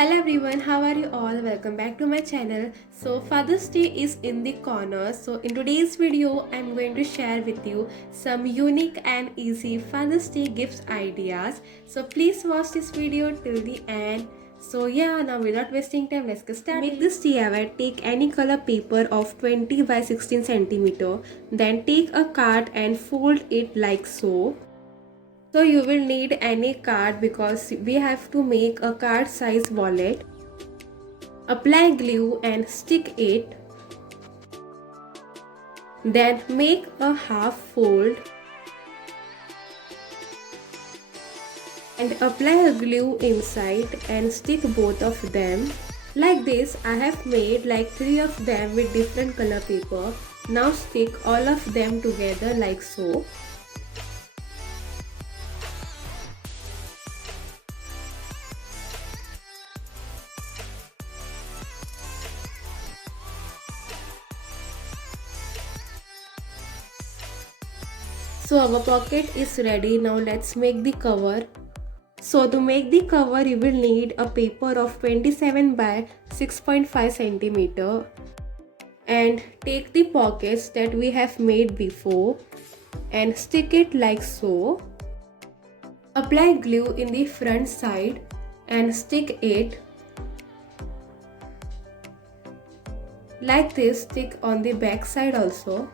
Hello everyone, how are you all? Welcome back to my channel. So Father's Day is in the corner. So in today's video, I'm going to share with you some unique and easy Father's Day gifts ideas. So please watch this video till the end. So yeah, now without wasting time, let's get started. To make this DIY, take any color paper of 20 by 16 centimeter. Then take a card and fold it like so. So you will need any card because we have to make a card size wallet. Apply glue and stick it. Then make a half fold and apply a glue inside and stick both of them. Like this, I have made like 3 of them with different color paper. Now stick all of them together like so. So our pocket is ready. Now let's make the cover. So to make the cover you will need a paper of 27 by 6.5 centimeter and take the pockets that we have made before and stick it like so. Apply glue in the front side and stick it like this. Stick on the back side also.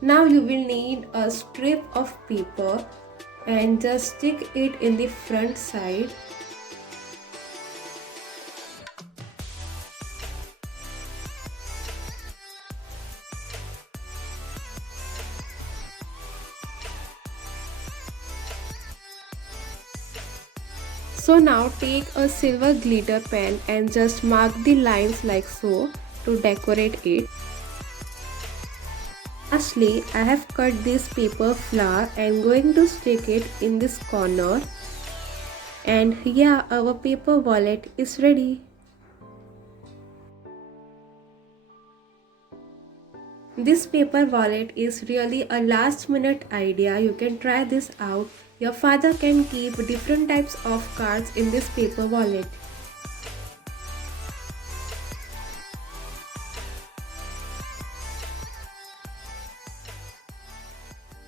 Now you will need a strip of paper and just stick it in the front side. So now take a silver glitter pen and just mark the lines like so to decorate it. Lastly, I have cut this paper flower and going to stick it in this corner. And yeah, our paper wallet is ready. This paper wallet is really a last minute idea. You can try this out. Your father can keep different types of cards in this paper wallet.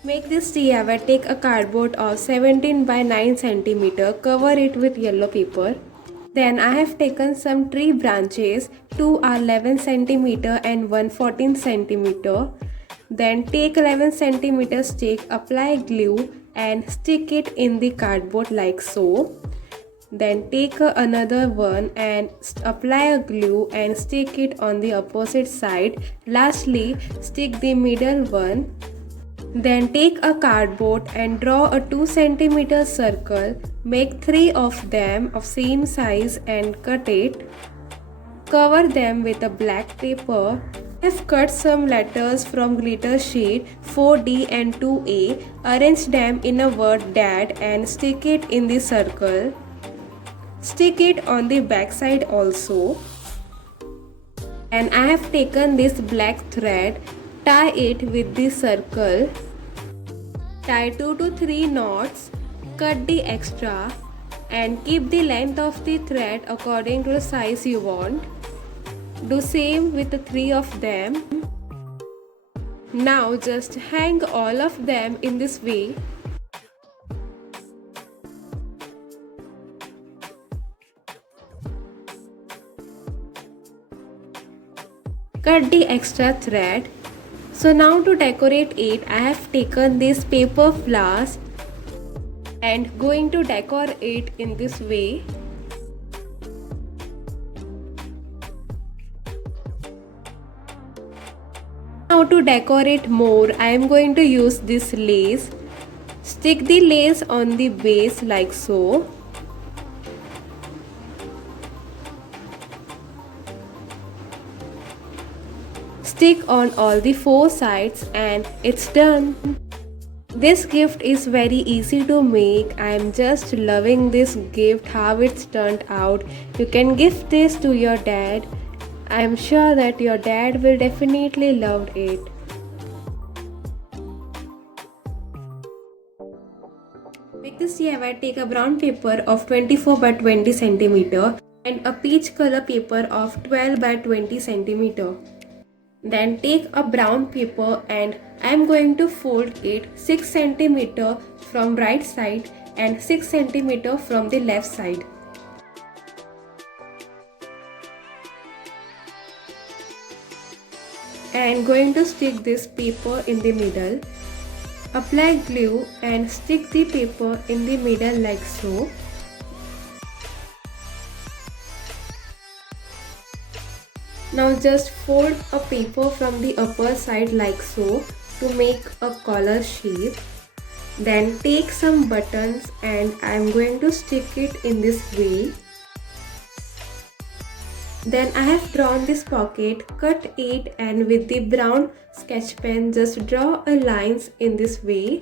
Make this DIY. Take a cardboard of 17 by 9 centimeter. Cover it with yellow paper. Then I have taken some tree branches. 2 are 11 centimeter and 1 14 centimeter. Then take 11 centimeter stick, apply glue and stick it in the cardboard like so. Then take another one and apply a glue and stick it on the opposite side. Lastly, stick the middle one. Then take a cardboard and draw a 2 centimeter circle. Make 3 of them of same size and cut it. Cover them with a black paper. I've cut some letters from glitter sheet 4D and 2A. Arrange them in a word dad and stick it in the circle. Stick it on the back side also. And I have taken this black thread. Tie it with the circle. Tie 2 to 3 knots. Cut the extra and keep the length of the thread according to the size you want. Do same with the 3 of them. Now just hang all of them in this way. Cut the extra thread. So now to decorate it, I have taken these paper flowers and going to decorate it in this way. Now to decorate more, I am going to use this lace. Stick the lace on the base like so. Stick on all the 4 sides and it's done. This gift is very easy to make. I am just loving this gift, how it's turned out. You can gift this to your dad. I am sure that your dad will definitely love it. Make this First, yeah, take a brown paper of 24 by 20 centimeter and a peach color paper of 12 by 20 centimeter. Then take a brown paper and I am going to fold it 6 centimeter from right side and 6 centimeter from the left side. And going to stick this paper in the middle. Apply glue and stick the paper in the middle like so. Now just fold a paper from the upper side like so to make a collar shape. Then take some buttons and I am going to stick it in this way. Then I have drawn this pocket, cut it, and with the brown sketch pen just draw a lines in this way.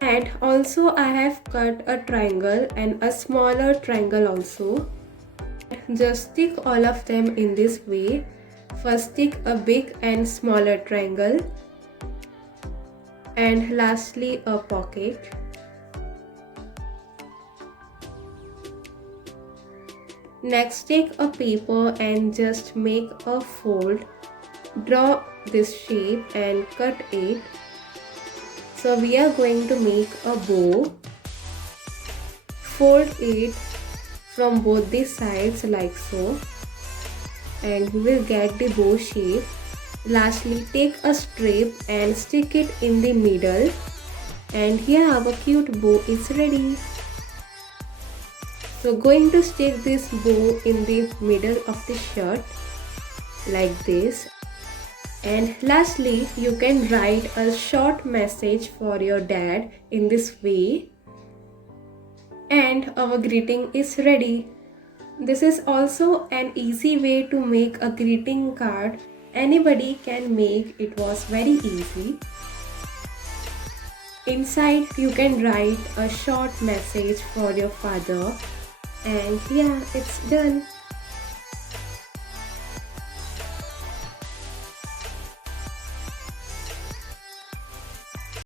And also I have cut a triangle and a smaller triangle also. Just stick all of them in this way. First stick a big and smaller triangle. And lastly a pocket. Next take a paper and just make a fold. Draw this shape and cut it. So we are going to make a bow. Fold it from both the sides like so. And we will get the bow shape. Lastly take a strip and stick it in the middle. And here our cute bow is ready. So going to stick this bow in the middle of the shirt like this. And lastly, you can write a short message for your dad in this way. And our greeting is ready. This is also an easy way to make a greeting card. Anybody can make. It was very easy. Inside you can write a short message for your father. And yeah, it's done.